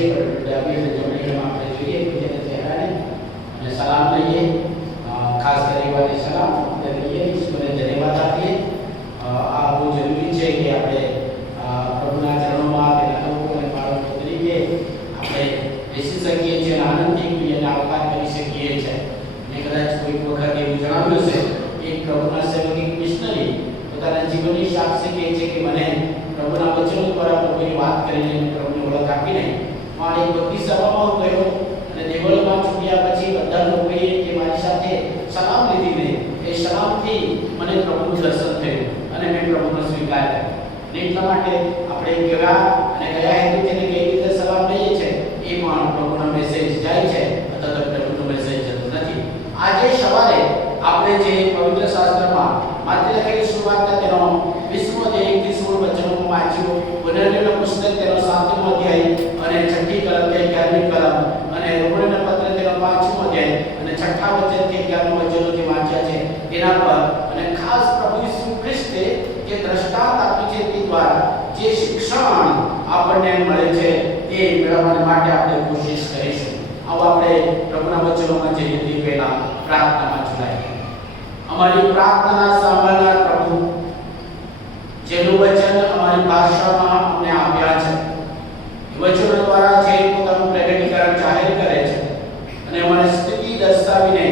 છીએ પણ ડાબી અને જમણીમાં આપણે જોઈએ બીજાના ચહેરાને અને સલામ લઈએ. ખાસ કરીને સલામ લઈએ, ઈશ્વરને ધન્યવાદ આપીએ. આ બહુ જરૂરી છે કે આપણે પ્રભુના ચરણોમાં તેના લોકો અને બાળકો તરીકે આપણે બેસી શકીએ છીએ અને આનંદથી બીજાને આવકાર કરી શકીએ છીએ. મેં કદાચ કોઈક વખત એવું જણાવ્યું છે એક પ્રભુના સેવક એક મિશનરી પોતાના જીવનની સાક્ષી કહે છે કે મને પ્રભુના વચનો દ્વારા પ્રભુની વાત કરીને પ્રભુની ઓળખ આપીને મારે એક બધી સભામાં ગયો અને દેવળમાં છૂટ્યા પછી બધા લોકોએ જે મારી સાથે સલામ લીધી ને એ સલામથી મને પ્રભુનું દર્શન થયું અને મેં પ્રભુનો સ્વીકાર કર્યો. અને એટલા માટે આપણે કેવા અને કયા હેતુથી ને કેવી રીતે સલામ લઈએ છીએ એ પણ પ્રભુનો મેસેજ જાય છે અથવા તો પ્રભુનો મેસેજ જતો નથી. આજે સવારે આપણે જે પવિત્ર શાસ્ત્રમાં માત્ર લખેલી સુવાર્તા તેનો 20મો અધ્યાય 31 વચનોમાં વાંચ્યું, બુનર્યના પુસ્તક તેનો 7મો અધ્યાય અને 6ઠી કલમ કે 11મી કલમ અને રોમનના પત્ર તેનો 5મો અધ્યાય અને 6ઠા વચન કે 11મો વચનોથી વાંચ્યા છે તેના પર અને ખાસ પ્રભુ ઈસુ ખ્રિસ્તે જે દ્રષ્ટાંત આપ્યું છે તે દ્વારા જે શિક્ષણ આપણને મળે છે તે મેળવવા માટે આપણે કોશિશ કરીશું. આવો આપણે પ્રભુના વચનોમાં જઈએ તે પહેલા પ્રાર્થનામાં જોડાઈએ. અમારી પ્રાર્થના સાંભળનાર પ્રભુ, જેનું વચન અમારી ભાષામાં અમને આપ્યા છે, વચનો દ્વારા જે પોતાનું પ્રગટીકરણ જાહેર કરે છે અને અમારી સ્થિતિ દર્શાવીને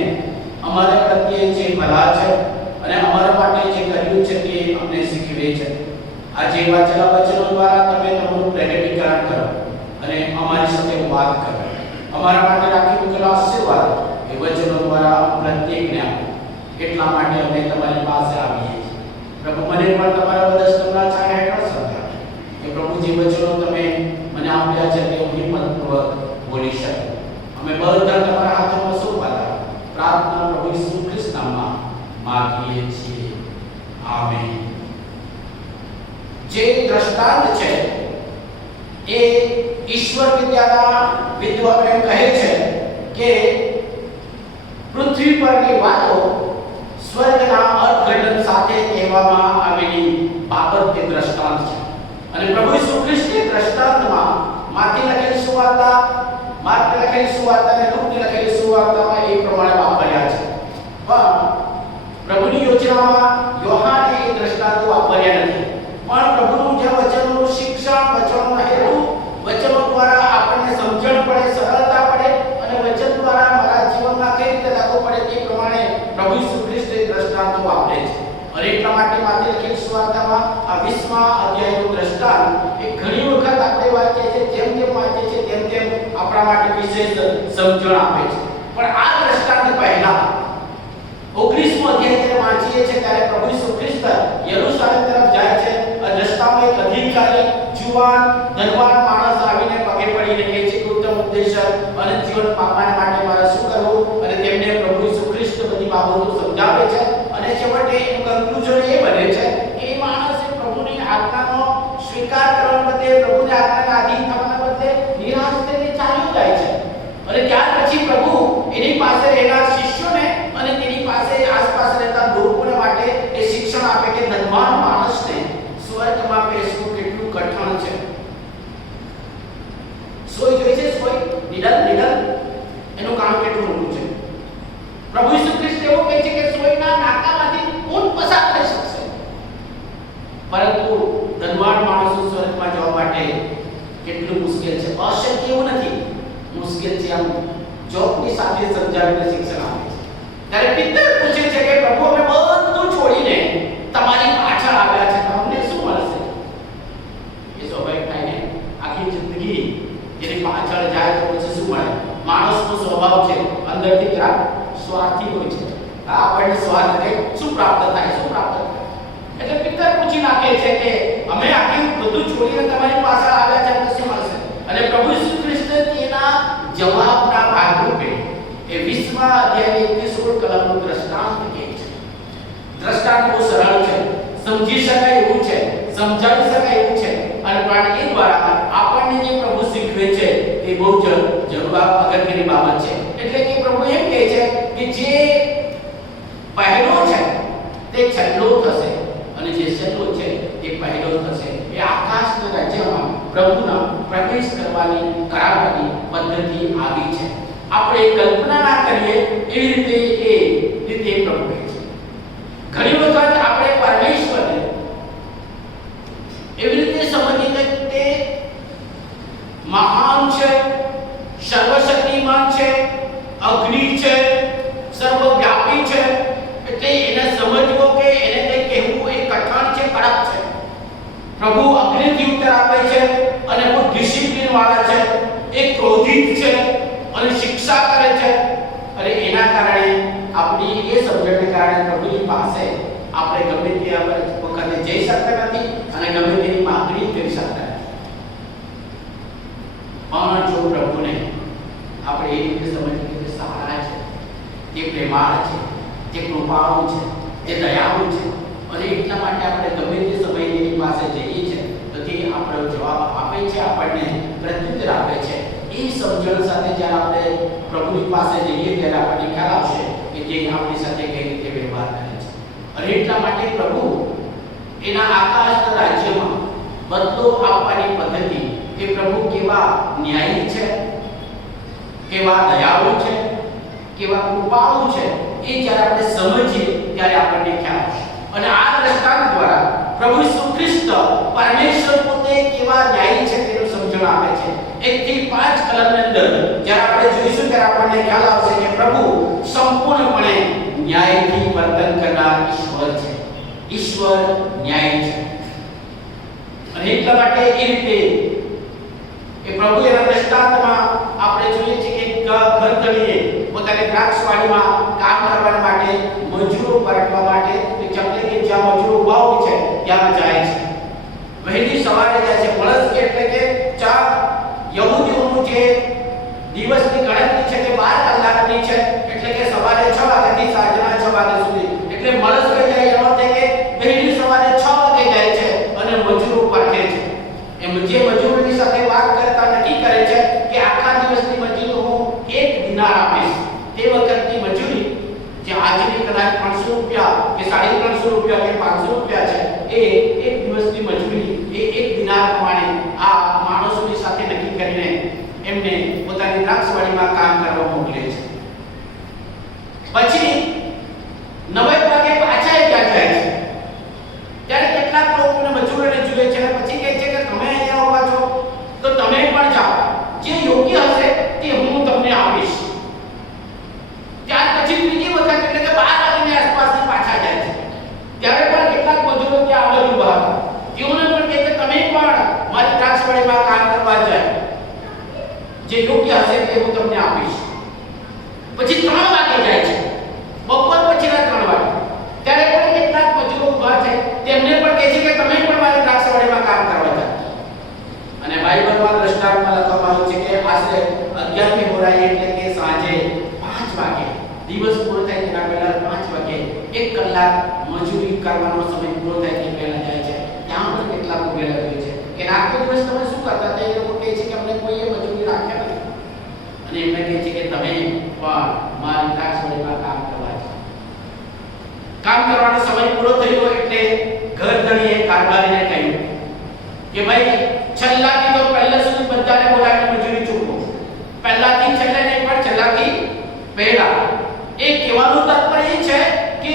અમારા પ્રત્યે જે ભલા છે અને અમારા માટે જે કર્યું છે તે અમને શીખવે છે. આજે વાંચેલા વચનો દ્વારા તમે તમારું પ્રગટીકરણ કરો અને અમારી સાથે વાત કરો. અમારા માટે રાખી મૂકેલા આશીર્વાદ એ વચનો દ્વારા પ્રત્યેકને આપો. એટલા માટે અમે તમારી પાસે આવીએ છીએ. પ્રભુ, મને પણ તમારા વચનના છાયા હેઠળ સમજાવો કે પ્રભુ જે વચનો તમે મને આપ્યા છે તે હું હિંમતપૂર્વક બોલી શકું. અમે બધા તમારા હાથમાં સોંપતા પ્રાર્થના પ્રભુ ઈસુ ખ્રિસ્ત નામમાં માંગીએ છીએ. આમેન. જે દ્રષ્ટાંત છે એ ઈશ્વર વિદ્યાના વિદ્વાનો કહે છે કે પૃથ્વી પરની વાતો સ્વર્ગના અર્થઘટન સાથે કહેવામાં આવેલી બાબત તે દ્રષ્ટાંત છે. અને પ્રભુ ઈસુ ખ્રિસ્તે દ્રષ્ટાંતમાં માથી લખેલી સુવાર્તા, માર્ક લખેલી સુવાર્તા અને લૂકની લખેલી સુવાર્તામાં એ પ્રમાણે વાપર્યા છે. પણ પ્રભુની યોજનામાં યોહાને એ દ્રષ્ટાંતો વાપર્યા નથી. પણ પ્રભુનું જે વચનોનું શિક્ષણ, વચનોનો હેતુ, વચનો દ્વારા આપણને સમજણ પડે, સરળતા પડે અને વચન દ્વારા મારા જીવનમાં કઈ રીતે લાગુ પડે તે પ્રમાણે પ્રભુ ઈસુ ખ્રિસ્તે દ્રષ્ટાંતો વાપરે છે. અને એટલા માટે માથી લખેલી સુવાર્તામાં આ 20મા અધ્યાયનું દ્રષ્ટાંત એ ઘણી વખત આપણે વાંચીએ છીએ, જેમ જેમ વાંચીએ છીએ તેમ તેમ આપણા માટે વિશેષ સમજણ આપે છે. પણ આ દ્રષ્ટાંત પહેલા 19મો અધ્યાય જ્યારે વાંચીએ છીએ ત્યારે પ્રભુ ઈસુ ખ્રિસ્ત યરૂશલેમ તરફ જાય છે. રસ્તામાં એક અધિકારી, જુવાન, ધનવાન માણસ આવીને પગે પડીને કહે છે કે ઉત્તમ ઉપદેશક અને જીવન પામવા માટે મારે શું કરવું, અને તેમને પ્રભુ ઈસુ ખ્રિસ્ત બધી બાબતો સમજાવે છે. અને છેવટે એનું કન્ક્લુઝન એ બને છે કે એ માણસે પ્રભુની આજ્ઞાનો સ્વીકાર કરવા બદલે, પ્રભુની આજ્ઞાના આધીન થવાના બદલે નિરાશ થઈને ચાલ્યો જાય છે. અને ત્યાર પછી પ્રભુ એની પાસે રહેલા શિષ્યોને અને તેની પાસે આસપાસ રહેતા લોકોને માટે એ શિક્ષણ આપે કે ધનવાન માણસને સ્વર્ગમાં બેસવું કેટલું કઠણ છે. સોય જોઈ છે, સોય નિડલ એનું કામ કેટલું મોટું છે. પ્રભુ ઈસુ ખ્રિસ્ત એવું કહે છે કે સોયના નાકામાંથી ઊંટ પસાર થઈ શકશે, પરંતુ ધનવાન માણસો સ્વર્ગમાં જવા માટે કેટલું મુશ્કેલ છે. અશક્ય એવું નથી, મુશ્કેલ છે. આમ જોકની સાથે સમજાવીને શિક્ષણ આપે છે. ત્યારે પિતર પૂછે છે કે પ્રભુ, અમે બધું છોડીને તમારી પાછળ આવ્યા છે, તમને શું મળશે? એ સ્વાભાવિક થાય ને, આખી જિંદગી એની પાછળ જાય તો પછી શું મળે? માણસનો સ્વભાવ છે અંદરથી ખરાબ, સ્વાર્થી હોય છે. આપણને સ્વાર્થ થાય, શું પ્રાપ્ત થાય, શું પ્રાપ્ત થાય. એટલે પિતર પૂછી નાખે છે કે અમે આખી બધું છોડીને તમારી પાછળ આવ્યા છે, તમને શું મળશે? અને પ્રભુ ઈસુ ખ્રિસ્ત તેના જવાબના ભાગરૂપે એ 20મા અધ્યાયની 21 કલમનું દ્રષ્ટાંત કહે છે. દ્રષ્ટાંત બહુ સરળ છે, સમજી શકાય એવું છે, સમજાવી શકાય એવું છે. અને પણ એ દ્વારા આપણને જે પ્રભુ શીખવે છે તે બહુ અગત્યની બાબત છે. એટલે કે પ્રભુ એમ કહે છે કે જે પહેલો છે તે છેલ્લો થશે અને જે છેલ્લો છે તે પહેલો થશે. એ આકાશના રાજ્યમાં પ્રભુના પ્રભુ પરમેશ કરાવવાની પદ્ધતિ આવી છે. આપણે કલ્પના ના કરીએ એવી રીતે પ્રભુ કહે છે. ઘણી વખત આપણે પરમેશ્વરને એવી રીતે સમજીએ કે તે મહાન છે, સર્વશક્તિમાન છે, અગ્નિ છે, સર્વવ્યાપી છે, એટલે એને સમજવો કે એને કંઈ કહેવું એ કઠણ છે, કડક છે. પ્રભુ અગ્નિથી ઉત્તર આપે છે અને બહુ ડિસિપ્લિન વાળા છે, એ ક્રોધિત છે અને શિક્ષા કરે છે. અને એના કારણે આપણી એ સમજણને કારણે પ્રભુની પાસે આપણે ગમે તે વખતે જઈ શકતા નથી અને ગમે તેની માંગણી કરી શકતા નથી. પણ જો પ્રભુને આપણે એ રીતે સમજીએ કે સારા છે, તે પ્રેમાળ છે, તે કૃપાળુ છે, તે દયાળુ છે, અને એટલા માટે આપણે ગમે તે સમયે તેની પાસે જઈએ છીએ તો તે આપણો જવાબ આપે છે, આપણને પ્રત્યુત્તર આપે છે. એ સમજણ સાથે જ્યારે આપણે પ્રભુની પાસે જઈએ ત્યારે આપણને ખ્યાલ આવશે કે તે આપણી સાથે કઈ રીતે વ્યવહાર કરે છે. અને એટલા માટે પ્રભુ એના આકાશના રાજ્યમાં બદલો આપવાની પદ્ધતિ એ પ્રભુ કેવા ન્યાયી છે, કેવા દયાળુ છે, કેવા કૃપાળુ છે, એ જ્યારે આપણે સમજીએ ત્યારે આપણને ખ્યાલ આવશે. અને આ દ્રષ્ટાંત દ્વારા પ્રભુ ઈસુ ખ્રિસ્ત પરમેશ્વર પોતે કેવા ન્યાયી છે તેનું સમજણ આપે છે. 1 થી 5 કલમની અંદર જ્યારે આપણે જોઈશું ત્યારે આપણને ખ્યાલ આવશે કે પ્રભુ સંપૂર્ણપણે ન્યાયથી વર્તન કરનાર ઈશ્વર છે, ઈશ્વર ન્યાયી છે. અને એટલા માટે એ રીતે એ પ્રભુ એના દ્રષ્ટાંતમાં આપણે જોઈએ છીએ કે ઘરધણીએ પોતાની દ્રાક્ષવાડીમાં કામ કરવા માટે મજૂરો પરખવા માટે એટલે કે જ્યાં મજૂરો ઉભા હોય છે ત્યાં જાય છે. વહેલી સવારે જાય છે. મળસ એટલે કે યહૂદીઓનું જે દિવસની ગણતરી છે તે 12 કલાકની છે, એટલે કે સવારે 6 વાગ્યાથી સાંજના 6 વાગ્યા સુધી. એટલે મળસ કઈ જાય એનો અર્થ કે વહેલી સવારે 6 વાગે જાય છે અને મજૂરો પરખે છે. એમ જે મજૂરોની સાથે વાત કરતા નક્કી કરે છે કે આખા દિવસની મજૂરી હું 1 દિનાર આપીશ. તે વખતની મજૂરી જે આજની કદાચ 300 રૂપિયા કે 350 રૂપિયા કે 500 રૂપિયા છે, એ 1 દિવસની મજૂરી એ 1 દિનાર પ્રમાણે આ માણસોની સાથે નક્કી કરીને એમને પોતાની દ્રાક્ષવાડીમાં કામ કરવા મોકલે છે. પછી 9 વાગે પાછા ત્યાં જાય છે. ત્યારે કેટલાક લોકોને મજૂરોને જુએ છે અને પછી કહે છે કે તમે અહીંયા ઉભા છો તો તમે પણ જાઓ, જે યોગ્ય હશે તે હું તમને આપીશ. ત્યાર પછી ત્રીજી વખત એટલે કે 12 વાગ્યાની આસપાસ પાછા જાય છે. ત્યારે પણ કેટલાક મજૂરો ત્યાં આગળ ઉભા હતા. તેઓને પણ કહે છે તમે પણ મારી દ્રાક્ષવાડીમાં કામ કરવા જાય, જે યોગ્ય હશે તે હું તમને આપીશ. પછી 3 વાગે જાય છે, બપોર પછીના 3 વાગે. ત્યારે પણ કેટલાક મજૂરો ઉભા છે, તેમને પણ કહે છે કે તમે પણ મારી દ્રાક્ષવાડીમાં કામ કરવા જાઓ. અને બાઇબલમાં દ્રષ્ટાંતમાં લખવામાં આવ્યું છે કે આશરે 11મી હોરાએ એટલે કે સાંજે 5 વાગે, દિવસ પૂરો થાય તેના પહેલા 5 વાગે 1 કલાક મજૂરી કરવાનો સમય પૂરો થાય તે પહેલા જાય છે. ત્યાં પણ કેટલાક ઉભેલા હોય છે કે આખો દિવસ તમે શું કરતા હતા? એ લોકો કહે છે કે અમને કોઈએ મજૂરી રાખ્યા નથી. અને એમને કહે છે કે તમે પણ મારી દ્રાક્ષવાડીમાં કામ કરવા જાઓ. કામ કરવાનો સમય પૂરો થયો એટલે ઘરધણીએ કારભારીને કહ્યું કે ભાઈ છેલ્લાથી તો પહેલા સુધી બધાને બોલાવીને મજૂરી ચૂકવો. પહેલાથી છેલ્લે નહીં પણ છેલ્લાથી પહેલા. એ કહેવાનું તાત્પર્ય એ છે કે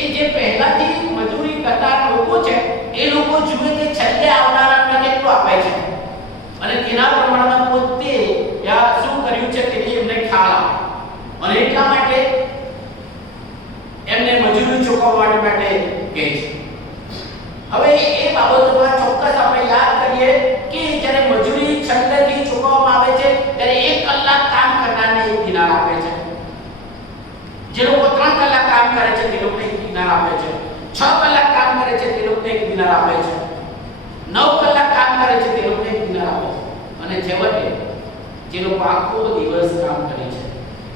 એ જે પહેલાથી મજૂરી કરનાર લોકો છે એ લોકો જુએ કે છેલ્લે આવનારાને કેટલું આપે છે અને તેના પ્રમાણમાં પોતે શું કર્યું છે તેની એમને ખ્યાલ આવે. અને એટલા માટે એમને મજૂરી ચૂકવવા માટે કહે છે. હવે એ બાબતોમાં ચોક્કસ આપણે યાદ કરીએ કે જ્યારે મજૂરી છેલ્લેથી ચૂકવવામાં આવે છે ત્યારે 1 કલાક કામ કરનારને 1 દિનાર આપે છે. જે લોકો 3 કલાક કામ કરે છે તે લોકોને 1 દિનાર આપે છે. 6 કલાક કામ કરે છે તે લોકોને 1 દિનાર આપે છે. 9 કલાક કામ કરે છે તે લોકોને 1 દિનાર આપે છે. અને છેવટે જે લોકો આખો દિવસ કામ કરે છે,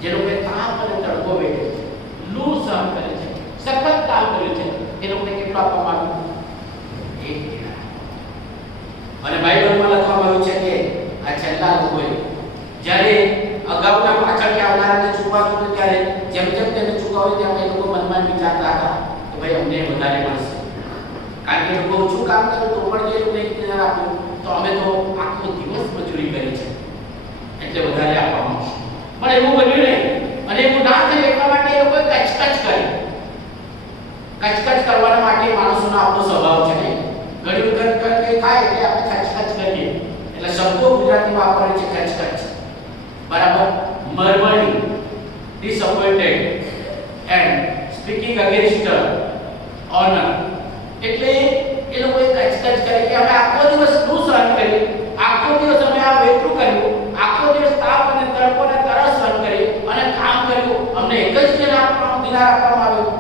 જે લોકો તાપ અને તડકો વેઠે છે, લૂ સહન કરે છે, સખત કામ કરે છે, તે લોકોને કેટલું આપવામાં આવ્યું? 1 દિનાર. અને બાઇબલમાં લખવામાં આવ્યું છે કે આ છેલ્લા લોકોએ જ્યારે અગાઉના પાછળ આવનારાને ચૂકવાતું હતું ત્યારે જેમ જેમ તેને ચૂકવ્યું તેમ એ લોકો મનમાં વિચારતા હતા કે ભાઈ અમને વધારે મળશે. કારણ કે લોકો ઓછું કામ કર્યું તો પણ જે લોકોને 1 દિનાર આપ્યું તો અમે તો આખો દિવસ ડ્યુટી કરી છે એટલે વધારે આપવામાં આવશે. પણ એવું બન્યું નહીં અને એવું ના થયું એટલા માટે એ લોકોએ કચકચ કરી. કચકચ કરવા માટે માણસોનો આપણો સ્વભાવ છે નહીં. ઘણી વખત કંઈ થાય એટલે આપણે કચકચ કરીએ. એટલે શબ્દો ગુજરાતીમાં વાપરે છે કચકચ, બરાબર. Murmuring, disappointed and speaking against honour. એટલે એ લોકોએ કચકચ કરી કે અમે આખો દિવસ શું સહન કર્યું, આખો દિવસ અમે આ વેઠું કર્યું, આખો દિવસ તાપ અને તડકો અને તરસ સહન કરી અને કામ કર્યું, અમને એક જ દિન આપવામાં આવ્યું.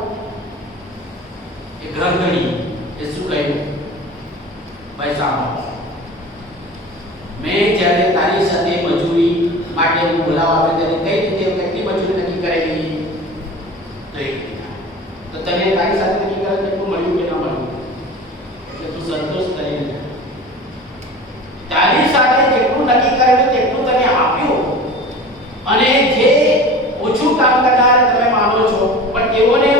એ ગ્રંથણી એ શું કહ્યું? ભાઈ સાંભળો, મેં જ્યારે તારી સાથે મજૂરી માટે હું બોલાવવા આવે ત્યારે કઈ રીતે કેટલી મજૂરી નક્કી કરેલી? તો તને તારી સાથે નક્કી કરે કેટલું મળ્યું કે ના મળ્યું? એટલે તું સંતોષ કરી લે. તારી સાથે જેટલું નક્કી કરેલું તેટલું તને આપ્યું અને જે ઓછું કામ કરનાર તમે માનો છો પણ તેઓને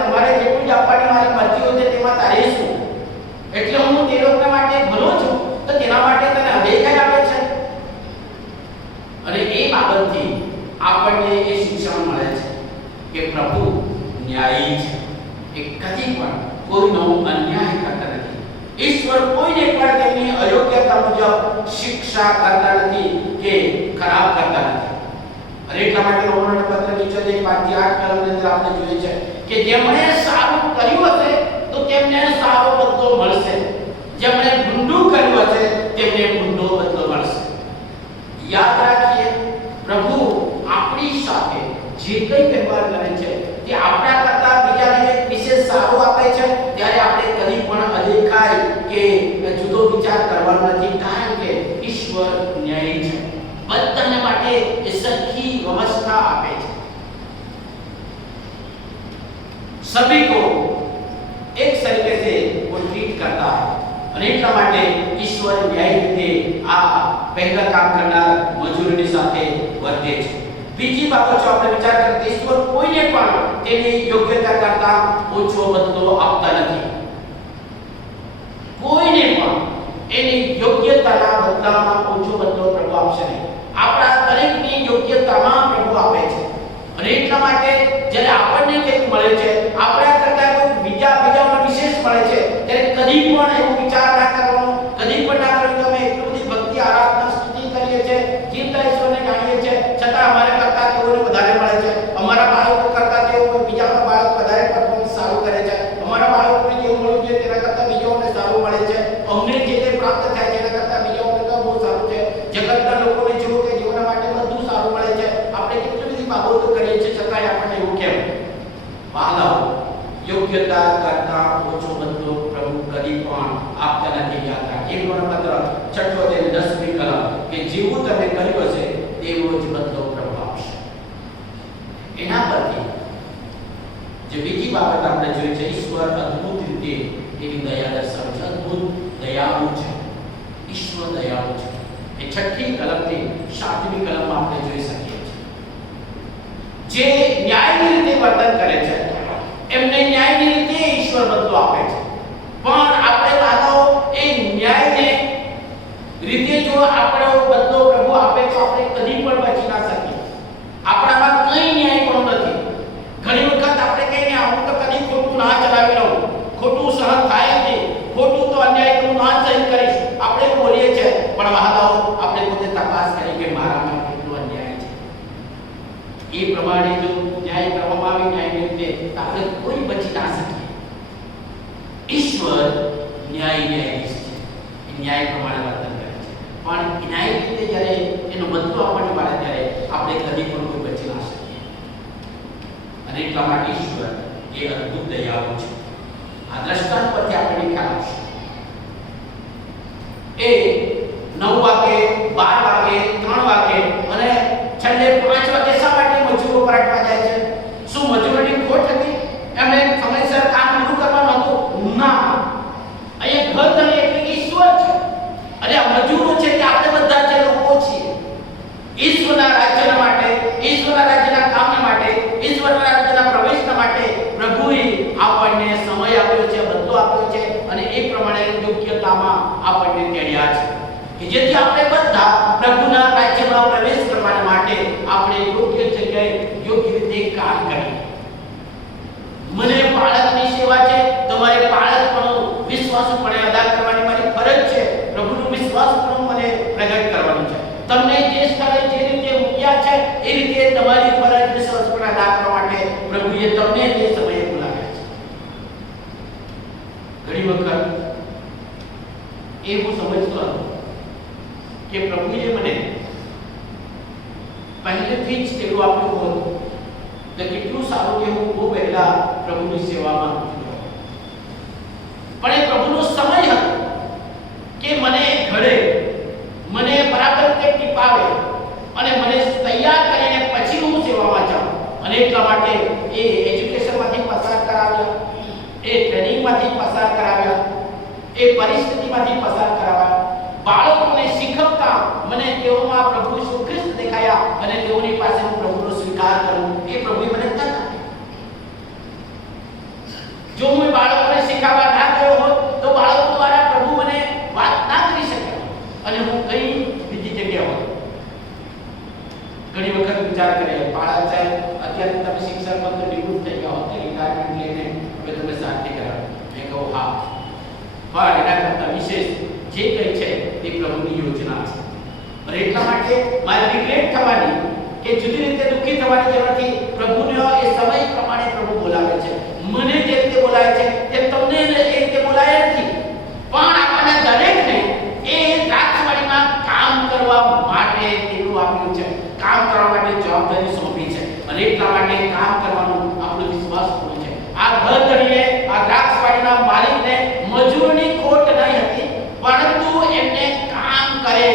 તમારે જેટલું જ આપવાની મારી મરજી હોય છે તેમાં તારે શું? એટલે હું તે લોકો માટે ભલો છું તો તેના માટે તને અદેખાઈ આપે છે. અને એ બાબતથી આપણને એ શિક્ષણ મળે છે કે પ્રભુ ન્યાયી છે. એ કદી પણ કોઈનો અન્યાય કરતા નથી. ઈશ્વર કોઈને પણ તેમની અયોગ્યતા મુજબ શિક્ષા કરતા નથી કે ખરાબ કરતા નથી. અને એટલા માટે રોમન પત્ર નીચે 5-8 કલમની અંદર આપણે જોઈએ છે કે જેમણે સારું કર્યું હશે તો તેમને સારો બદલો મળશે, જેમણે ભૂંડું કર્યું હશે તેમને ભૂંડો બદલો મળશે. યાદ રાખીએ, પ્રભુ આપણી સાથે જે કંઈ વ્યવહાર કરે છે તે આપણા કરતા બીજાને વિશેષ સારું આપે છે ત્યારે આપણે કદી પણ અદેખાઈ કે જુદો વિચાર કરવાનો નથી, કારણ કે ઈશ્વર ન્યાયી છે. બધાને માટે એ સરખી વ્યવસ્થા આપે છે. सभी को एक तरीके से वो ट्रीट करता है. અને એટલા માટે ઈશ્વર ન્યાયી રીતે આ પહેલા કામ કરનાર મજૂરની સાથે વર્તે છે. બીજી બાબત જો આપણે વિચાર કરીએ તો ઈશ્વર કોઈને પણ તેની યોગ્યતા કરતા ઓછો બદલો આપતા નથી. કોઈને પણ એની યોગ્યતાના બદલામાં ઓછો બદલો પ્રભુ આપશે નહીં. આપણા દરેકની યોગ્યતામાં પ્રભુ આપે છે. અને એટલા માટે જ્યારે આપણને કંઈક મળે છે, આપણા કરતા કોઈ બીજાને વિશેષ મળે છે, ત્યારે કદી પણ એવો વિચાર ના કરવાનો, કદી પણ ના કરવાનો કે અમે એટલી બધી ભક્તિ આરાધના સ્તુતિ કરીએ છીએ, જીવતા ઈશ્વરને જાણીએ છીએ, છતાં અમારા કરતા તેઓને વધારે મળે છે. અમારા બાળકો કરતા તેઓ બીજાના બાળક વધારે પરફોર્મન્સ સારું કરે છે. અમારા બાળકોને જેવું મળ્યું છે તેના કરતા બીજાઓને સારું મળે છે. અમને જે કંઈ પ્રાપ્ત થાય છે તેના કરતા બીજાઓને તો બહુ સારું છે. જગતના લોકોને જેવું કે જેઓના માટે બધું સારું મળે છે. આપણે કેટલી બધી બાબતો કરીએ છીએ છતાંય આપણને એવું કેમ? વહાલાઓ, યોગ્યતા કરતા ઓછો બદલો પ્રભુ કદી પણ આપતા નથી. યાદ રાખીએ. પત્ર 6:10 કલમ કે જેવું તમે કર્યું હશે તેવો જ બદલો પ્રભુ આપશે. એના પરથી જે બીજી બાબત આપણે જોઈ છે, ઈશ્વર અદ્ભુત રીતે એની દયા દર્શાવે છે. અદ્ભુત દયાળુ છે. ઈશ્વર દયાળુ છે. એ 6ઠી કલમથી 7મી કલમમાં આપણે જોઈ શકીએ છીએ. જે ન્યાયની રીતે વર્તન કરે છે એમને ન્યાયની રીતે ઈશ્વર બદલો આપે છે. પણ આપણે દાદાઓ એ ન્યાયને રીતે જો આપણો બદલો પ્રભુ આપે તો આપણે કદી પણ બચી ના શકીએ. આપણામાં કંઈ ન્યાય પણ નથી. ઘણી વખત આપણે કહીએ હું તો કદી ખોટું ના ચલાવી લઉં, ખોટું સહન થાય નહીં, ખોટું તો અન્યાય હું ના સહન કરીશ, આપણે બોલીએ છીએ. પણ દાદાઓ આપણે પોતે તપાસ કરી કે મારામાં કેટલો અન્યાય છે. એ પ્રમાણે જો ન્યાય કરવામાં આવે ન્યાયની રીતે આપણે કોઈ બચી ના શકીએ. ઈશ્વર ન્યાયાધીશ છે. એ ન્યાય પ્રમાણે વર્તન કરે છે. પણ ન્યાય રીતે જ્યારે એનો બદલો આપણને મળે ત્યારે આપણે કદી પણ કોઈ બચી ના શકીએ. અને એટલા માટે ઈશ્વર એ અદ્ભુત દયાળુ છે. આ દ્રષ્ટાંત પરથી આપણને ખ્યાલ આવશે. એ 9 વાગે, 12 વાગે, 3 વાગે અને છેલ્લે 5 વાગે શા માટે મજૂરો પરાઠવા જાય છે? શું મજૂરોની ખોટ હતી? એમને સમયસર કામ પૂરું કરવાનું હતું? ના. અહીંયા ઘરધણી એટલે ઈશ્વર છે. અને આ મજૂરો છે કે આપણે બધા જે લોકો છીએ, ઈશ્વરના રાજ્યના માટે, ઈશ્વરના રાજ્યના કામના માટે, ઈશ્વરના રાજ્યના પ્રવેશના માટે પ્રભુએ આપણને સમય આપ્યો છે, બદલો આપ્યો છે અને એ પ્રમાણે યોગ્યતામાં આપણને તેડ્યા છે કે જેથી આપણે બધા પ્રભુ યોગ્ય જગ્યાએ યોગ્ય રીતે કામ કરીએ. મને બાળકની સેવા છે, તમારે બાળકપણું વિશ્વાસપણે અદા કરવાની મારી ફરજ છે. પ્રભુનું વિશ્વાસપણું મને પ્રગટ કરવાનું છે. તમને જે સ્થળે જે રીતે મૂક્યા છે એ રીતે તમારી ફરજ વિશ્વાસપણે અદા કરવા માટે પ્રભુએ તમને તે સમયે બોલાવ્યા છે. ઘણી વખત એ હું સમજતો હતો કે પ્રભુએ મને પહેલેથી જ તેવું આપ્યું હોત તો કેટલું સારું કે હું બહુ પહેલા પ્રભુની સેવામાં હતો. પણ એ પ્રભુનો સમય હતો કે મને ઘરે મને બરાબર તે ટીપાવે અને મને તૈયાર કરીને પછી હું સેવામાં જાઉં. અને એટલા માટે એ એજ્યુકેશનમાંથી પસાર કરાવ્યા, એ ટ્રેનિંગમાંથી પસાર કરાવ્યા, એ પરિસ્થિતિમાંથી પસાર કરાવ્યા. બાળકોને શીખવતા મને તેઓમાં પ્રભુ ઈસુ ખ્રિસ્ત દેખાયા અને તેઓની પાસે હું પ્રભુનો સ્વીકાર કરું એ પ્રભુએ મને તક આપી. જો હું બાળકોને શીખવવા ના ગયો હોત તો બાળકો દ્વારા પ્રભુ મને વાત ના કરી શકે અને હું કઈ બીજી જગ્યાએ હોત. ઘણી વખત વિચાર કરે બાળક સાહેબ અત્યારે તમે શિક્ષકમાં તો નિવૃત્ત થઈ ગયા હોત, રિટાયરમેન્ટ લઈને હવે તમે શાંતિ કરાવો. મેં કહું હા, પણ એના કરતા વિશેષ જે કંઈ છે તે પ્રભુની યોજના છે. અને એટલા માટે મારે રિગ્રેટ થવાની કે જુદી રીતે દુઃખી થવાની જરૂર નથી. પ્રભુનો એ સમય પ્રમાણે પ્રભુ બોલાવે છે. મને જે રીતે બોલાવે છે તે તમને એ રીતે બોલાવે નથી. પણ આપણને દરેકને એ દ્રાક્ષવાડીમાં કામ કરવા માટે તેનું આપ્યું છે, કામ કરવા માટે જવાબદારી સોંપી છે. અને એટલા માટે કામ કરવાનું આપણો વિશ્વાસ પૂરો છે. આ ઘર ધણીએ આ દ્રાક્ષવાડીના માલિકને મજૂરની ખોટ નહીં હતી, પરંતુ એમને કામ કરે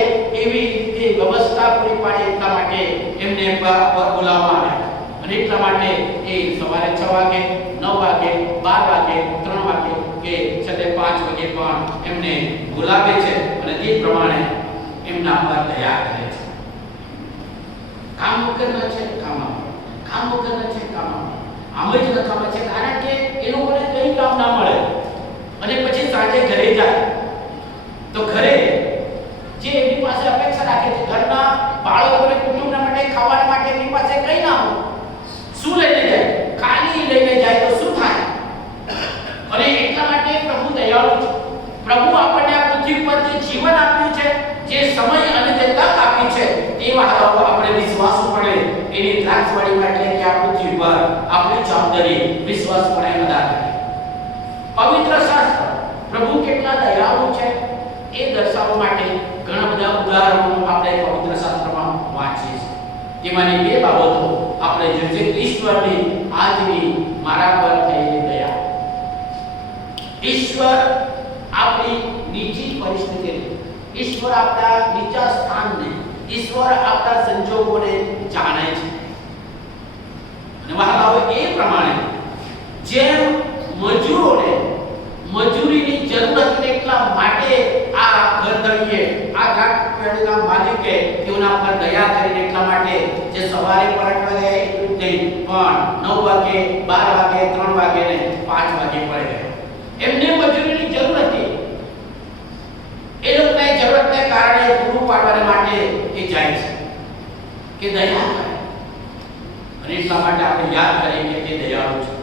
એવી રીતે વ્યવસ્થા પૂરી પાડે એટલા માટે એમને બોલાવવામાં આવ્યા. અને એટલા માટે એ સવારે 6 વાગે, 9 વાગે, 12 વાગે, 3 વાગે કે છેલ્લે 5 વાગે પણ એમને બોલાવે છે અને તે પ્રમાણે એમના પર દયા કરે છે. કામ વગરના છે કામ આપો, કામ વગરના છે કામ આપો. આમ જ લખાવે છે કારણ કે એ લોકોને કંઈ કામ ના મળે અને પછી સાંજે ઘરે જાય તો ઘરે જે એમની પાસે અપેક્ષા રાખે છે, ઘરના બાળકોને કુટુંબના માટે ખાવા માટે એમની પાસે કંઈ ના હોય, શું લઈને જાય? ખાલી લઈને જાય તો શું થાય? અને એટલા માટે પ્રભુ દયાળુ છે. પ્રભુ આપણને આ પૃથ્વી પર જે જીવન આપ્યું છે, જે સમય અને જે તક આપી છે, તે વાતનો આપણે વિશ્વાસ પડે એની દ્રાક્ષવાડીમાં એટલે કે આ પૃથ્વી પર આપણી જવાબદારી વિશ્વાસપણે અદા કરીએ. પવિત્ર શાસ્ત્ર પ્રભુ કેટલા દયાળુ છે એ દર્શાવવા માટે ઘણા બધા ઉદાહરણો આપણે પવિત્ર શાસ્ત્રમાં વાંચીએ છીએ. તેમાંની બે બાબતો આપણે જોઈએ છે. ઈશ્વરની આજની મારા પર થયેલી દયા. ઈશ્વર આપણી નીચી પરિસ્થિતિને, ઈશ્વર આપણા નીચા સ્થાનને, ઈશ્વર આપણા સંજોગોને જાણે છે. અને વહાલાઓ એ પ્રમાણે જેમ મજૂરોને મજૂરીની જરૂર હતી એટલા માટે આ ઘરધણીએ, આ દ્રાક્ષવાડીના માલિકે તેઓના પર દયા કરીને એટલા માટે જે સવારે પરટવા ગયા એટલું જ નહીં, પણ 9 વાગે, 12 વાગે, 3 વાગે ને 5 વાગે પડે ગયા. એમને મજૂરીની જરૂર હતી. એ લોકોને જરૂરતને કારણે પૂરું પાડવા માટે એ જાય છે કે દયા કરે. અને એટલા માટે આપણે યાદ કરીએ કે તે દયાળુ છે.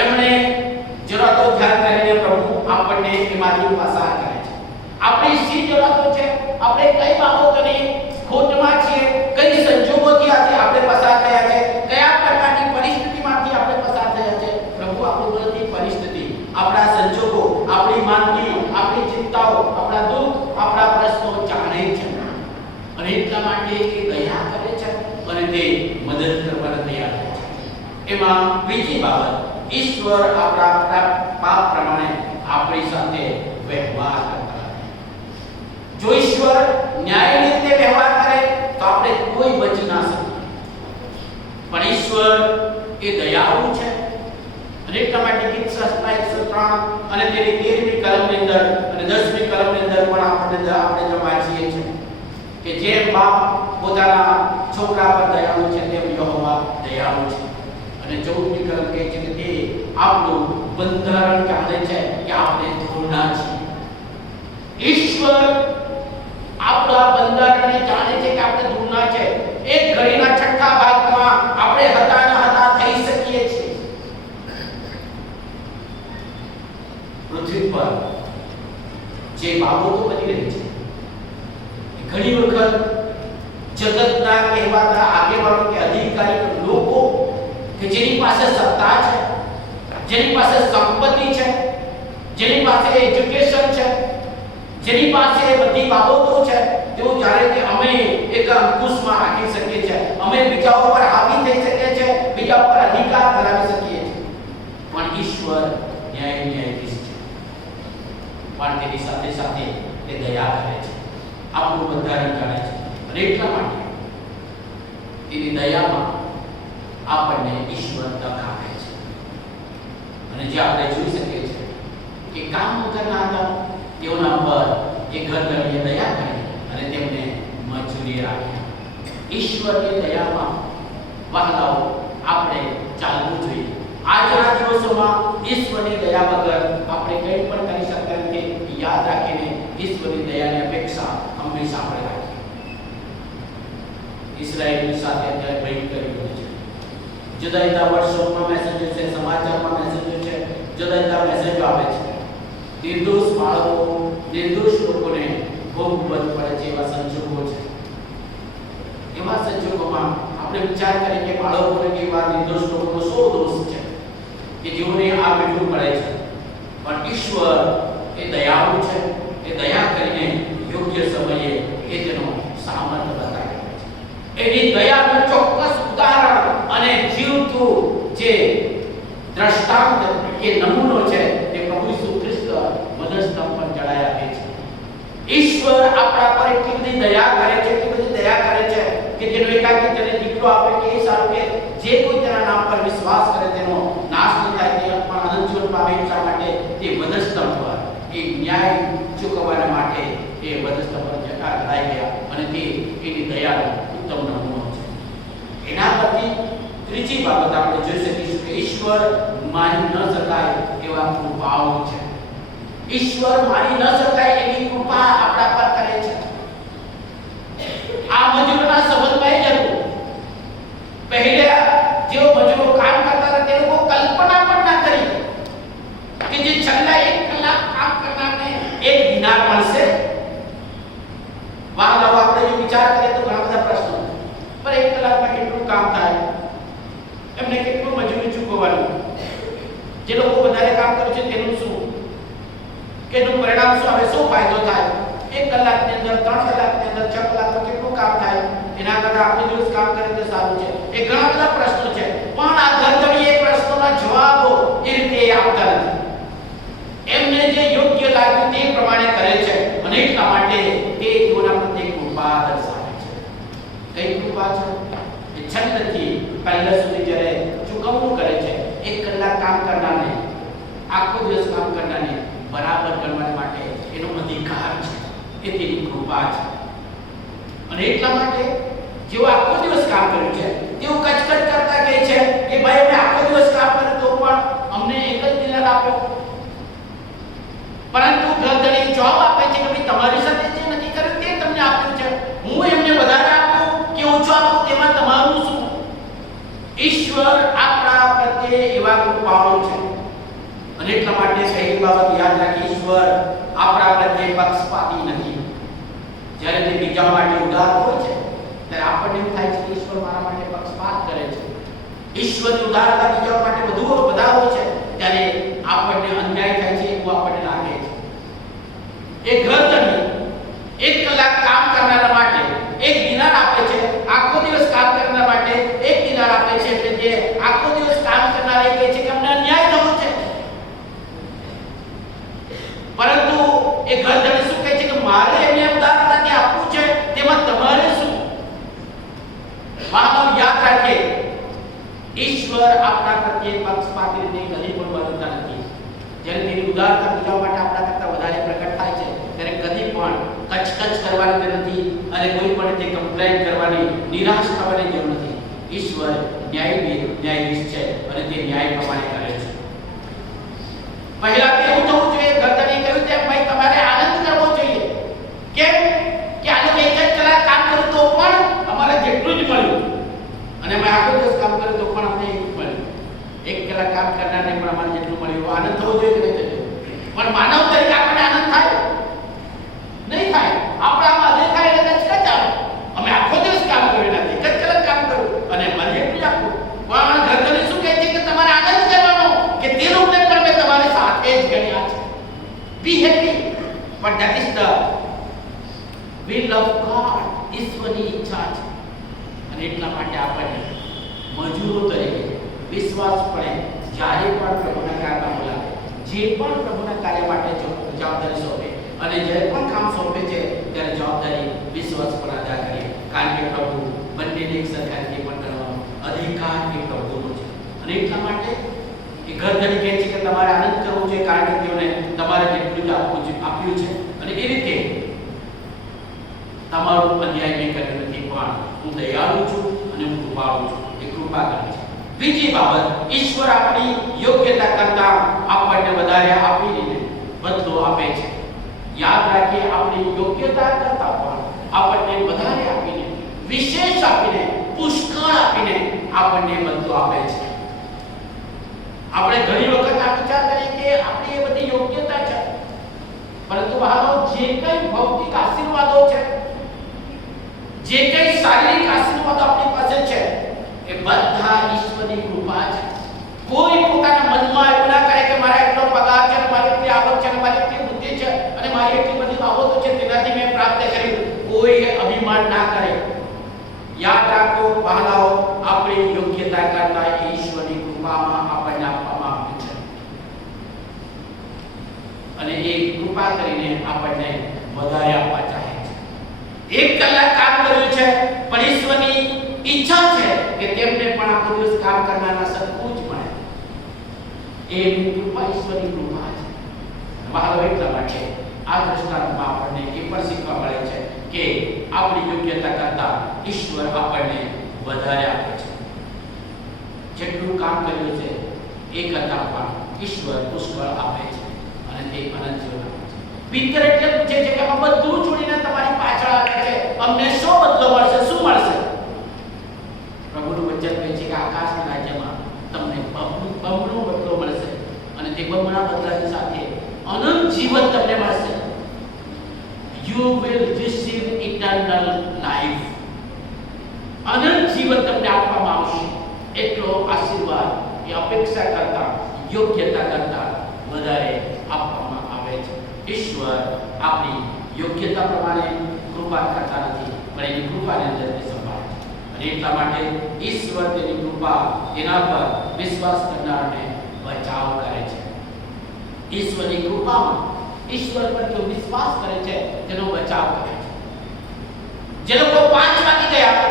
એમણે જરૂરતો ધ્યાન કરીને પ્રભુ આપણને એમાંથી પસાર કરે છે. આપણી સી જરૂરતો છે, આપણે કઈ બાબતોની ખોટમાં છીએ, કઈ સંજોગોથી આપણે પસાર થયા છે, કયા પ્રકારની પરિસ્થિતિમાંથી આપણે પસાર થયા છે. પ્રભુ આપણી બધી પરિસ્થિતિ, આપણા સંજોગો, આપણી માંગણી, આપણી ચિંતાઓ, આપણા દુઃખ, આપણા પ્રશ્નો જાણે છે. અને એટલા માટે એ દયા કરે છે અને તે મદદ કરવા તૈયાર છે. એમાં બીજી બાબત, ઈશ્વર આપણા પાપ પ્રમાણે આપણી સાથે વ્યવહાર કરતા. જો ઈશ્વર ન્યાયી રીતે વ્યવહાર કરે તો આપણે કોઈ બચી ના શકીએ. પણ ઈશ્વર એ દયાળુ છે. અને એટલા માટે ગીત શાસ્ત્રના 103 અને તેની 13મી કલમની અંદર અને 10મી કલમની અંદર પણ આપણે વાંચીએ છીએ કે જેમ બાપ પોતાના છોકરા પર દયાળુ છે તેમ યહોવા દયાળુ છે. અને 14મી કલમ કહે છે કે તે આપણું બંધારણ જાણે છે કે આપણે ધૂળના છીએ. ઈશ્વર આપણા બંધારણને જાણે છે કે આપણે ધૂળના છે. એક ઘડીના છઠ્ઠા ઘણી વખત જગતના કહેવાતા આગેવાનો કે અધિકારી લોકો કે જેની પાસે સત્તા છે, જેની પાસે સંપત્તિ છે, જેની પાસે એજ્યુકેશન છે, જેની પાસે બધી બાબતો છે, તેઓ જાણે કે અમે એક અંકુશમાં રાખી શકીએ છીએ, અમે બીજા ઉપર હાવી થઈ શકીએ છીએ, બીજા ઉપર અધિકાર ધરાવી શકીએ છીએ. પણ ઈશ્વર ન્યાયાધીશ છે, પણ તેની સાથે સાથે તે દયા કરે છે, આપણું બંધારણ જાણે છે. અને એટલા માટે તેની દયામાં આપણને ઈશ્વર તક આપે છે. અને જે આપણે જોઈ શકીએ છીએ કે કામ વગરના હતા તેઓના પર એ ઘરધણીએ દયા કરી અને તેમને મજૂરી રાખ્યા. ઈશ્વરની દયામાં વહાલાઓ આપણે ચાલવું જોઈએ. આજના દિવસોમાં ઈશ્વરની દયા વગર આપણે કંઈ પણ કરી શકતા નથી. યાદ રાખીને ઈશ્વરની દયાની અપેક્ષા હંમેશા આપણે રાખીએ. ઇઝરાયલની સાથે અત્યારે ભયંકર યુદ્ધ છે. જુદા જુદા વર્ષોમાં મેસેજો છે, સમાચારમાં મેસેજો છે, જુદા જુદા મેસેજો આવે છે. નિર્દોષ બાળકો, નિર્દોષ લોકોને ભોગવવું પડે છે એવા સંજોગો છે. એવા સંજોગોમાં આપણે વિચાર કરીએ કે બાળકોને કે એવા નિર્દોષ લોકોનો શો દોષ છે કે જેઓને આ વેઠવું પડે છે. પણ ઈશ્વર એ દયાળુ છે, એ દયા કરીને યોગ્ય સમયે એ તેનો સામર્થ્ય બતાવે છે. એની દયાનું ચોક્કસ ઉદાહરણ અને જીવતું જે દ્રષ્ટાંત કે નમૂનો છે તે પ્રભુ ઈસુ ખ્રિસ્ત વધસ્તંભ પર ચડાયા છે. ઈશ્વર આપણા પર એટલી બધી દયા કરે છે, એટલી બધી દયા કરે છે કે જેનો એકાકી તેને દીકરો આપે કે એ સારું કે જે કોઈ તેના નામ પર વિશ્વાસ કરે તેનો નાશ ન થાય, તે પણ અનંત જીવન પામે. એટલા માટે તે વધસ્તંભ પર એ ન્યાય ચૂકવવા માટે એ વધસ્તંભ પર ચડાઈ ગયા અને તે એની દયાનો ઉત્તમ નમૂનો છે. એના પરથી ત્રીજી બાબત આપણે જોઈ શકીશું કે ઈશ્વર માની ન શકાય એવા કૃપાળુ છે. ઈશ્વર માની ન શકાય એવી કૃપા આપણા પર કરે છે. આ મજૂરોના સંબંધમાં એ જ હતું. પહેલા જેઓ મજૂરો કામ કરતા હતા તે લોકો કલ્પના પણ ના કરી કે જે છેલ્લા 1 કલાક કામ કરનારને 1 દિનાર મળશે. વારંવાર આપણે જો વિચાર કરીએ તો ઘણા બધા પ્રશ્નો, પણ 1 કલાકમાં કેટલું કામ થાય, એમને કેટલું મજૂરી ચૂકવવાનું, જે લોકો વધારે કામ કરે છે તેનું શું, કેટલું પરિણામ શું આવે, શું ફાયદો થાય, 1 કલાકની અંદર, 3 કલાકની અંદર, 6 કલાકમાં કેટલું કામ થાય, એના કરતા આખો દિવસ કામ કરે તો સારું છે. એ ઘણા બધા પ્રશ્નો છે, પણ આ ઘરધણી એ પ્રશ્નોના જવાબો એ રીતે આપતા નથી. એમને જે યોગ્ય લાગ્યું તે પ્રમાણે કરે છે અને એટલા માટે તે જીવના પ્રત્યે કૃપા દર્શાવે છે. કઈ કૃપા છે? એ છંદથી પહેલા સુધી જ્યારે ચૂકવણું કરે છે, 1 કલાક કામ કરનારને, આખો દિવસ કામ કરનારને બરાબર કરવા માટે એનો અધિકાર છે. એ તેની કૃપા છે. અને એટલા માટે જેઓ આખો દિવસ કામ કર્યું છે તેઓ કચકચ કરતા કહે છે કે ભાઈ અમે આખો દિવસ કામ કર્યું તો પણ અમને 1 જ દિનાર આપ્યો. પરંતુ ઘરધણી જવાબ આપે છે કે ભાઈ તમારી સાથે જે નક્કી કર્યું તે તમને આપ્યું છે, હું એમને વધારે આપું કે ઓછું આપું તેમાં તમારું શું? ઈશ્વર આપણા પ્રત્યે એવા કૃપાળુ છે. અને એટલા માટે પહેલી બાબત યાદ રાખી, ઈશ્વર આપણા પ્રત્યે પક્ષપાતી નથી. જ્યારે તે બીજા માટે ઉદાર હોય છે ત્યારે આપણને એવું થાય છે કે ઈશ્વર મારા માટે પક્ષપાત કરે છે. ઈશ્વરની ઉદારતા બીજા માટે બધા હોય છે ત્યારે આપણને અન્યાય થાય છે એવું આપણને લાગે છે. એ ઘરધણી 1 કલાક કામ કરનારા માટે 1 દિનાર આપે છે, આખો દિવસ કામ કરનાર માટે 1 દિનાર આપે છે. એટલે જે આખો દિવસ કામ કરનાર એ કહે છે કે અમને અન્યાય થયો છે. પરંતુ એ ઘરધણી શું કહે છે કે મારે એમને ઉદારતાથી આપવું છે, તેમાં તમારે શું? માનવ યાદ રાખે, ઈશ્વર આપણા પ્રત્યે પક્ષપાતી રીતે કદી પણ બનતા નથી. જ્યારે તેની ઉદારતા બીજા માટે આપણા કરતા વધારે પ્રગટ થાય છે ત્યારે કદી પણ કચકચ કરવાની નથી અને કોઈ પણ તે કમ્પ્લેન કરવાની, નિરાશ થવાની જરૂર નથી. ઈશ્વર ન્યાયાધીશ છે અને તે ન્યાય પ્રમાણે કરે છે. પહેલા તો એવું થવું જોઈએ, ઘરધણી કહ્યું તેમ ભાઈ તમારે આનંદ કરવો જોઈએ. કેમ કે આ લોકો 1 જ કલાક કામ કર્યું તો પણ અમારે જેટલું જ મળ્યું અને અમે આખો દિવસ કામ કર્યું તો પણ અમને એટલું મળ્યું. 1 કલાક કામ કરનારને પણ અમારે જેટલું મળ્યું. આનંદ થવો જોઈએ કે નહીં થવો? પણ માનવ તરીકે આપણને આનંદ થાય નહીં થાય? આપણામાં અધિકાર એટલે વિલ ઓફ ગોડ, ઈશ્વરની ઈચ્છા છે. અને એટલા માટે આપણે મજૂરો તરીકે વિશ્વાસપણે જ્યારે પણ પ્રભુના કાર્યમાં બોલાવે, જે પણ પ્રભુના કાર્ય માટે જવાબદારી સોંપે અને જ્યારે પણ કામ સોંપે છે ત્યારે જવાબદારી વિશ્વાસપણે અદા કરીએ. કારણ કે પ્રભુ બંનેને એક સરખા રીતે પણ કરવાનો અધિકાર એ પ્રભુનો છે. અને એટલા માટે એ ઘર ધણી કહે છે કે તમારે આનંદ કરવો જોઈએ, કારણ કે તેઓને તમારે જેટલું જ આપ્યું છે. અને એ રીતે તમારું અન્યાય મેં કર્યો નથી, પણ હું દયાળુ છું અને હું કૃપાળુ છું. એ કૃપા કરે છે. બીજી બાબત, ઈશ્વર આપણી યોગ્યતા કરતા આપણને વધારે આપીને બદલો આપે છે. યાદ રાખીએ, આપણી યોગ્યતા કરતા પણ આપણને વધારે આપીને, વિશેષ આપીને, પુષ્કળ આપીને આપણને બદલો આપે છે. આપણે ઘણી વખત આ વિચાર કરીએ કે આપણી એ બધી યોગ્યતા છે, પરંતુ વહાલો, જે કંઈ ભૌતિક આશીર્વાદો છે, જે કંઈ શારીરિક આશીર્વાદો આપણી પાસે છે, એ બધા ઈશ્વરની કૃપા છે. કોઈ પોતાના મનમાં એવું ના કરે કે મારા એટલો પગાર છે, મારી એટલી આવક છે, મારી એટલી બુદ્ધિ છે અને મારી એટલી બધી બાબતો છે, તેનાથી મેં પ્રાપ્ત કર્યું. કોઈ અભિમાન ના કરે. યાદ રાખો વહાલાઓ, આપણી યોગ્યતા કરતા ઈશ્વરની કૃપામાં આપણને આપવામાં આવ્યું છે. અને એ કૃપા કરીને આપણને વધારે આપવા ચાહે છે. 1 કલાક કામ કર્યું છે, પણ ઈશ્વરની ઈચ્છા છે કે તેમને પણ આખો દિવસ કામ કરનારના સદગુણ જ મળે. એ કૃપા ઈશ્વરની કૃપા છે. વહાલો, એટલા માટે આ દ્રષ્ટાંતમાં આપણને એ પણ શીખવા મળે છે કે આપણી યોગ્યતા કરતા ઈશ્વર આપણને વધારે આપે છે. જેટલું કામ કર્યું છે એ કરતા પણ ઈશ્વર પુષ્કળ આપે છે અને તે અનંત જીવન આપે છે. પિતર એટલે પૂછે છે કે અમે બધું છોડીને તમારી પાછળ આવે છે, અમને શું બદલો મળશે, શું મળશે? પ્રભુનું વચન કહે છે કે આકાશના રાજ્યમાં તમને બમણો બદલો મળશે અને તે બમણા બદલાની સાથે અનંત જીવન તમને મળશે. You will receive eternal life. અનંત જીવન તમને આપવામાં આવશે. એટલો આશીર્વાદ એ અપેક્ષા કરતા, યોગ્યતા કરતા વધારે આપવામાં આવે છે. ઈશ્વર આપણી યોગ્યતા પ્રમાણે કૃપા કરતા નથી, પણ એની કૃપાને અંદર સંભાળે છે. અને એટલા માટે ઈશ્વર તેની કૃપા એના પર વિશ્વાસ કરનારને બચાવ કરે છે. ઈશ્વરની કૃપામાં ઈશ્વર પર જો વિશ્વાસ કરે છે તેનો બચાવ કરે છે. જે લોકો 5 વાગી ગયા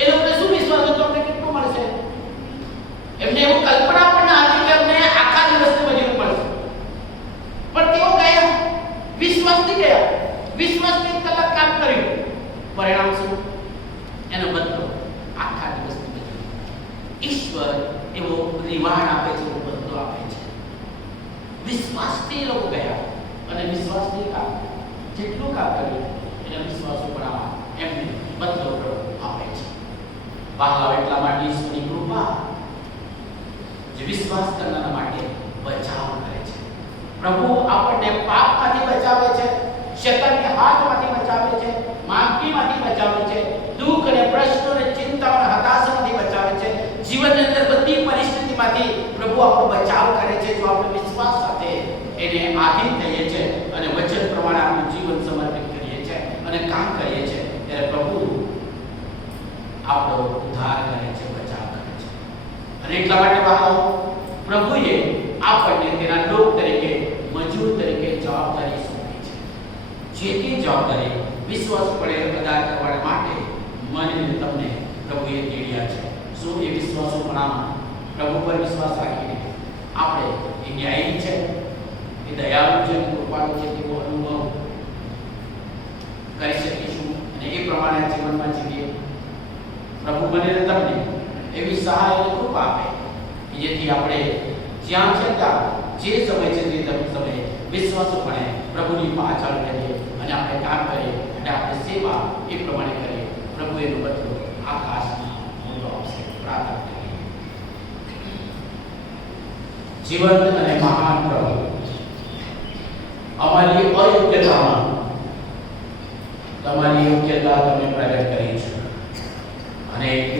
એ લોકોને શું વિશ્વાસ હતો અમને કેટલું મળશે? એમને એવું કલ્પના પણ ના હતી કે અમને આખા દિવસની મજૂરી મળશે. પણ તેઓ ગયા, વિશ્વાસથી ગયા, વિશ્વાસથી 1 કલાક કામ કર્યું. પરિણામ શું? એનો બદલો આખા દિવસની મજૂરી. ઈશ્વર એવો રિવાર્ડ આપે છે, એવો બદલો આપે છે. વિશ્વાસથી લોકો ગયા અને વિશ્વાસથી કામ, જેટલું કામ કર્યું એના વિશ્વાસો પર એમને બદલો આપે છે. વહાલાઓ, એટલા માટે ઈશ્વરની કૃપા જે વિશ્વાસ કરનારા માટે બચાવ કરે છે. પ્રભુ આપણને પાપમાંથી બચાવે છે, શૈતાનના હાથમાંથી બચાવે છે, માંદગીમાંથી બચાવે છે, દુઃખ અને પ્રશ્નો અને ચિંતા અને હતાશામાંથી બચાવે છે. જીવનની અંદર બધી પરિસ્થિતિમાંથી પ્રભુ આપણો બચાવ કરે છે જો આપણે વિશ્વાસ સાથે એને આધીન થઈએ છીએ અને વચન પ્રમાણે આપણું જીવન સમર્પિત કરીએ છીએ અને કામ કરીએ છીએ. ત્યારે પ્રભુ આપણો ઉદ્ધાર કરે છે, બચાવ કરે છે. અને એટલા માટે વહાલાઓ, પ્રભુએ આપણને તેના લોક તરીકે, મજૂર તરીકે જવાબદારી સોંપી છે. જેથી જવાબદારી વિશ્વાસપણે અદા કરવા માટે મને તમને પ્રભુએ તેડ્યા છે. શું એ વિશ્વાસો પણ પ્રભુ પર વિશ્વાસ રાખીને આપણે એ ન્યાયી છે, એ દયાળુ છે, કૃપાળુ છે તેવો અનુભવ કરી શકીશું અને એ પ્રમાણે જીવનમાં જીવીએ. પ્રભુ મને તમને એવી સહાય અને કૃપા આપે કે જેથી આપણે જ્યાં છે ત્યાં જે સમય છે તે સમયે વિશ્વાસપણે પ્રભુની પાછળ રહીએ અને આપણે કામ કરીએ અને આપણે સેવા એ પ્રમાણે કરીએ. પ્રભુ એનો બદલો આકાશમાં મોટો આપશે. પ્રાર્થના કરીએ. જીવંત અને મહાન પ્રભુ, અમારી અયોગ્યતામાં તમારી યોગ્યતા તમે પ્રગટ કરી